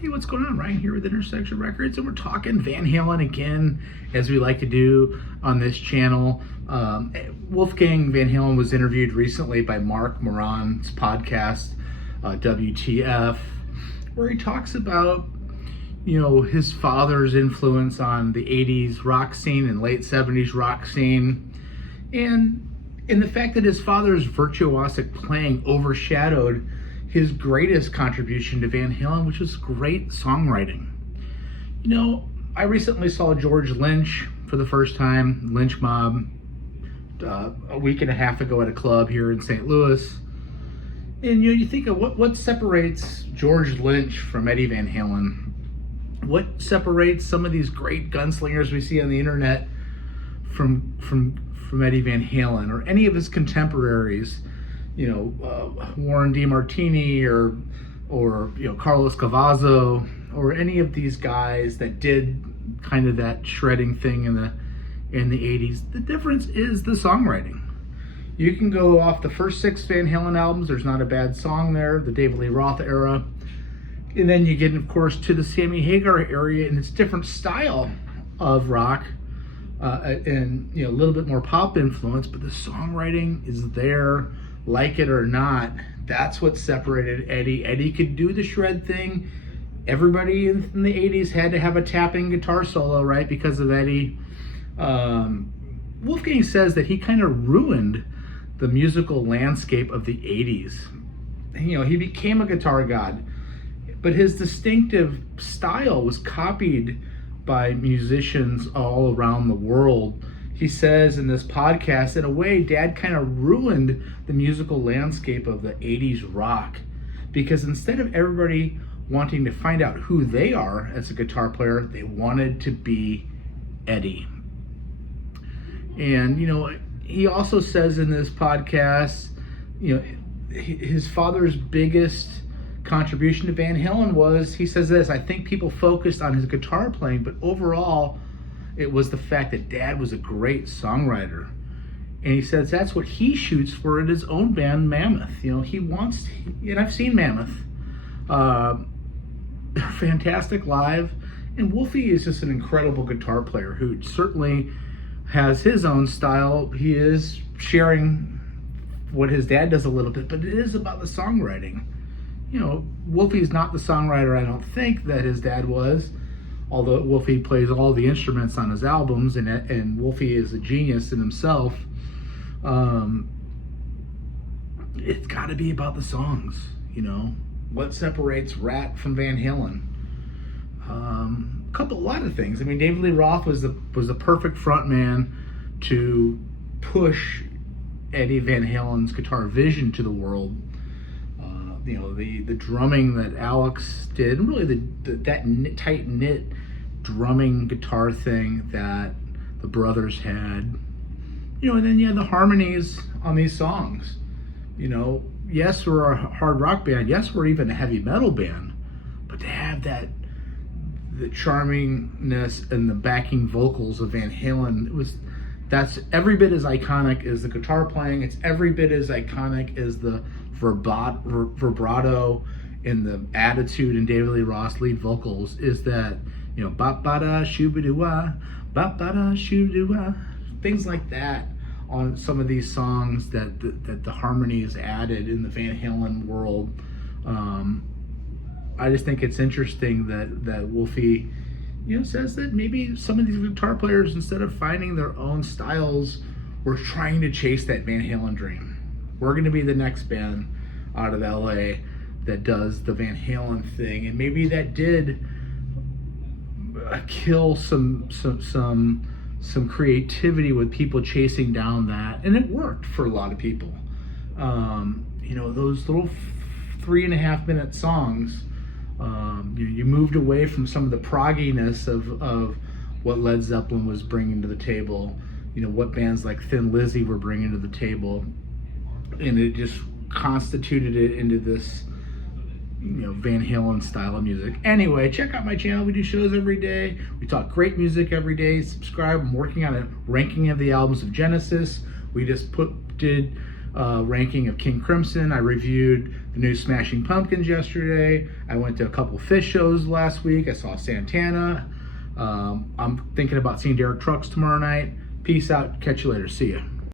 Hey, what's going on? Ryan here with Intersection Records, and we're talking Van Halen again, as we like to do on this channel. Wolfgang Van Halen was interviewed recently by Mark Moran's podcast, WTF, where he talks about, his father's influence on the 80s rock scene and late 70s rock scene, and the fact that his father's virtuosic playing overshadowed his greatest contribution to Van Halen, which was great songwriting. I recently saw George Lynch for the first time, Lynch Mob, a week and a half ago at a club here in St. Louis. And you think of what separates George Lynch from Eddie Van Halen? What separates some of these great gunslingers we see on the internet from Eddie Van Halen or any of his contemporaries? Warren DeMartini or Carlos Cavazo or any of these guys that did kind of that shredding thing in the 80s. The difference is the songwriting. You can go off the first 6 Van Halen albums. There's not a bad song there. The David Lee Roth era, and then you get, of course, to the Sammy Hagar area, and it's different style of rock. And a little bit more pop influence, but the songwriting is there, like it or not. That's what separated Eddie. Eddie could do the shred thing. Everybody in the 80s had to have a tapping guitar solo, right, because of Eddie. Wolfgang says that he kind of ruined the musical landscape of the 80s. He became a guitar god, but his distinctive style was copied by musicians all around the world. He says in this podcast, in a way, Dad kind of ruined the musical landscape of the 80s rock, because instead of everybody wanting to find out who they are as a guitar player, they wanted to be Eddie. And, he also says in this podcast, his father's biggest contribution to Van Halen was, he says this, I think people focused on his guitar playing, but overall it was the fact that Dad was a great songwriter. And he says that's what he shoots for in his own band, Mammoth. And I've seen Mammoth. Fantastic live. And Wolfie is just an incredible guitar player who certainly has his own style. He is sharing what his dad does a little bit, but it is about the songwriting. Wolfie's not the songwriter, I don't think, that his dad was, although Wolfie plays all the instruments on his albums, and Wolfie is a genius in himself. It's got to be about the songs, What separates Rat from Van Halen? A lot of things. David Lee Roth was the perfect front man to push Eddie Van Halen's guitar vision to the world. The drumming that Alex did, and really that tight-knit drumming guitar thing that the brothers had, and then you had the harmonies on these songs. Yes, we're a hard rock band, yes, we're even a heavy metal band, but to have the charmingness and the backing vocals of Van Halen, that's every bit as iconic as the guitar playing. It's every bit as iconic as the vibrato and the attitude in David Lee Roth's lead vocals. Is that ba-ba-da shoo-ba-doo-wah, ba-ba-da shoo-ba-doo-wah, things like that on some of these songs that the harmony is added in the Van Halen world. I just think it's interesting that Wolfie says that maybe some of these guitar players, instead of finding their own styles, were trying to chase that Van Halen dream. We're going to be the next band out of LA that does the Van Halen thing, and maybe that did kill some creativity with people chasing down that, and it worked for a lot of people. Those little 3.5-minute songs. You moved away from some of the progginess of what Led Zeppelin was bringing to the table. What bands like Thin Lizzy were bringing to the table. And it just constituted it into this, Van Halen style of music. Anyway, check out my channel. We do shows every day. We talk great music every day. Subscribe. I'm working on a ranking of the albums of Genesis. We just did ranking of King Crimson. I reviewed the new Smashing Pumpkins yesterday. I went to a couple Fish shows last week. I saw Santana. I'm thinking about seeing Derek Trucks tomorrow night. Peace out. Catch you later. See ya.